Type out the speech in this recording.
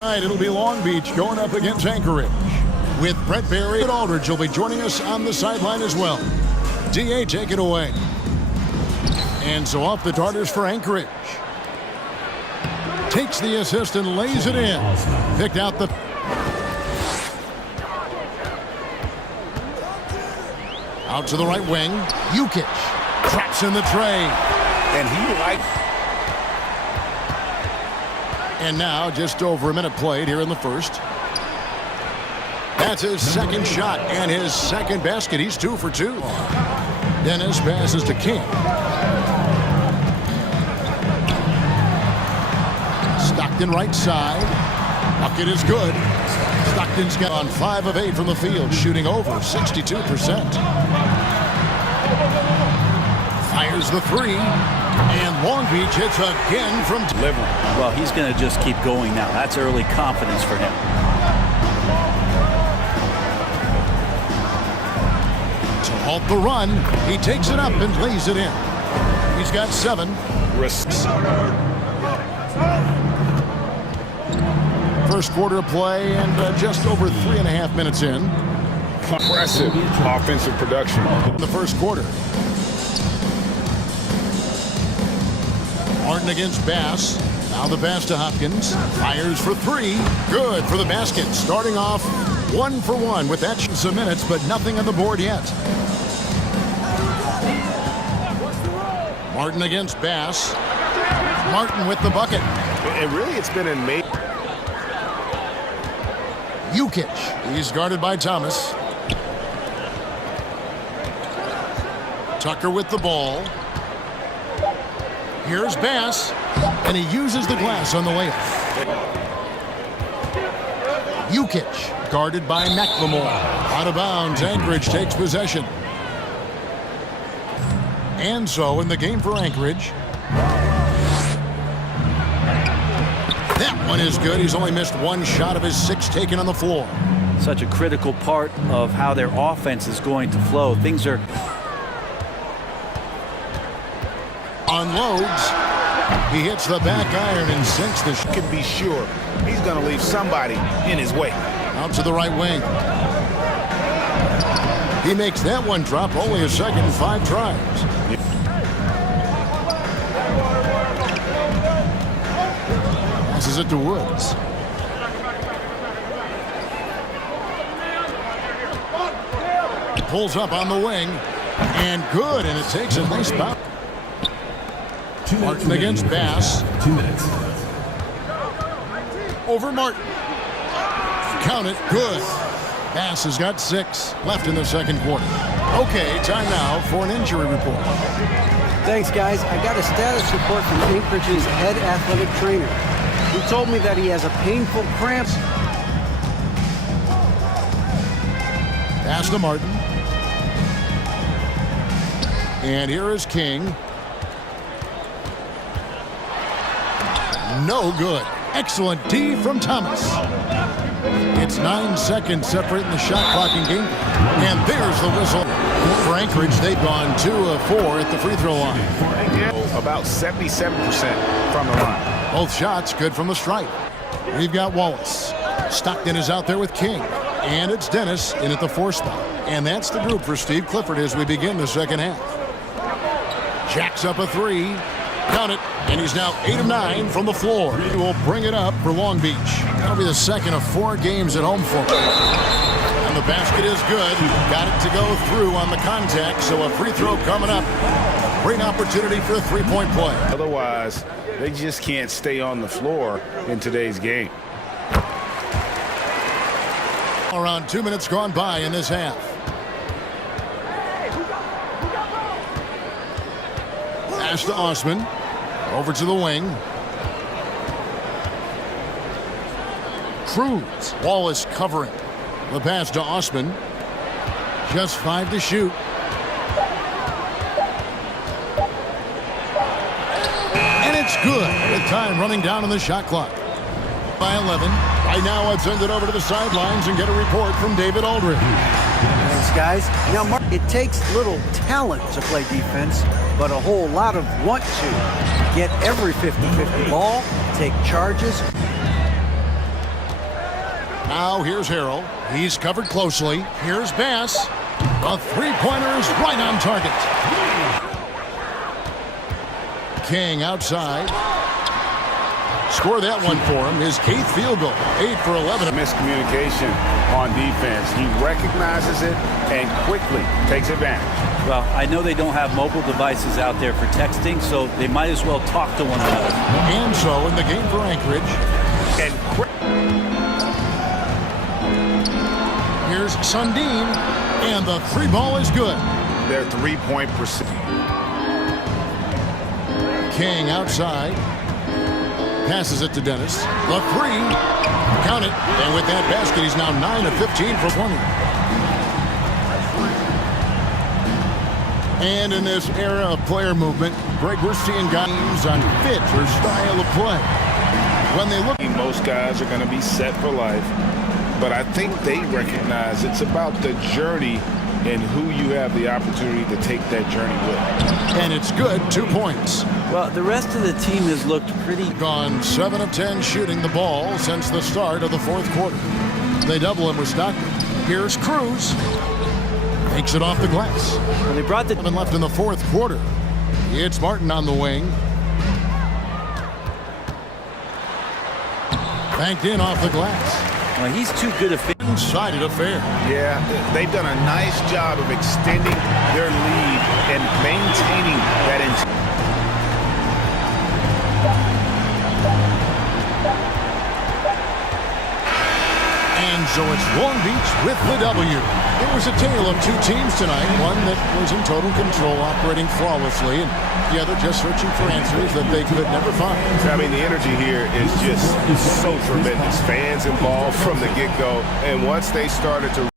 Tonight it'll be Long Beach going up against Anchorage. With Brett Berry and Aldridge will be joining us on the sideline as well. DA, take it away. And so off the Tartars for Anchorage. Takes the assist and lays it in. Picked out the... Out to the right wing. Jukic traps in the tray. And he likes... And now just over a minute played here in the first. That's his second shot and his second basket. He's 2 for 2. Dennis passes to King. Stockton right side. Bucket is good. Stockton's got on 5 of 8 from the field, shooting over 62%. Fires the 3. And Long Beach hits again from delivering. Well, he's going to just keep going now. That's early confidence for him. To halt the run, he takes it up and lays it in. He's got 7. Risks. First quarter of play and just over 3.5 minutes in. Impressive offensive production. In the first quarter. Martin against Bass. Now the pass to Hopkins. Fires for 3. Good for the basket. Starting off 1 for 1 with that some minutes, but nothing on the board yet. Martin against Bass. Martin with the bucket. And really, it's been amazing. Jukic. He's guarded by Thomas. Tucker with the ball. Here's Bass, and he uses the glass on the layup. Jukic, guarded by McLemore. Out of bounds, Anchorage takes possession. And so in the game for Anchorage. That one is good. He's only missed 1 shot of his 6 taken on the floor. Such a critical part of how their offense is going to flow. Things are... Unloads. He hits the back iron and sinks the You can be sure he's going to leave somebody in his way. out to the right wing. He makes that one drop, only a second in 5 tries. Passes it to Woods. Pulls up on the wing, and good, and it takes a nice bounce. Martin against Bass. 2 minutes. Over Martin. Count it. Good. Bass has got 6 left in the second quarter. Okay, time now for an injury report. Thanks, guys. I got a status report from Anchorage's head athletic trainer. He told me that he has a painful cramp. Pass to Martin. And here is King. No good. Excellent D from Thomas. It's 9 seconds separating the shot clock and game. And there's the whistle. For Anchorage, they've gone 2 of 4 at the free throw line. About 77% from the line. Both shots good from the stripe. We've got Wallace. Stockton is out there with King. And it's Dennis in at the 4 spot. And that's the group for Steve Clifford as we begin the second half. Jacks up a 3. Count it, and he's now 8 of 9 from the floor. He will bring it up for Long Beach. That'll be the second of 4 games at home for him. And the basket is good. Got it to go through on the contact, so a free throw coming up. A great opportunity for a 3-point play. Otherwise, they just can't stay on the floor in today's game. Around 2 minutes gone by in this half. Pass to Osman. Over to the wing. Cruz. Wallace covering. The pass to Osman. Just 5 to shoot. And it's good. With time running down on the shot clock. By 11. Right now, I've sent it over to the sidelines and get a report from David Aldridge. Thanks, guys. Now, Mark, it takes little talent to play defense, but a whole lot of want to. Get every 50-50 ball, take charges. Now here's Harrell. He's covered closely. Here's Bass. A three-pointer is right on target. King outside. Score that one for him. His 8th field goal. 8 for 11. Miscommunication on defense. He recognizes it and quickly takes advantage. Well, I know they don't have mobile devices out there for texting, so they might as well talk to one another. And so in the game for Anchorage. And Here's Sundin, and the three ball is good. their three-point percentage. King outside. Passes it to Dennis. The three. Count it. And with that basket, he's now 9 of 15 for 20. And in this era of player movement, Greg, we're seeing guys on fit or style of play. When they look, Most guys are going to be set for life, but I think they recognize it's about the journey and who you have the opportunity to take that journey with. and it's good. 2 points. Well, the rest of the team has looked pretty. Gone 7 of 10 shooting the ball since the start of the fourth quarter. They double him with Stockton. Here's Cruz. Takes it off the glass. Well, they brought the. 7 left in the fourth quarter. It's Martin on the wing. Banked in off the glass. Well, he's too good a fit. One-sided affair. Yeah, they've done a nice job of extending their lead and maintaining that intensity. And so it's Long Beach with the W. It was a tale of two teams tonight. One that was in total control, operating flawlessly, and the other just searching for answers that they could never find. I mean, the energy here is just so tremendous. Fans involved from the get-go, and once they started to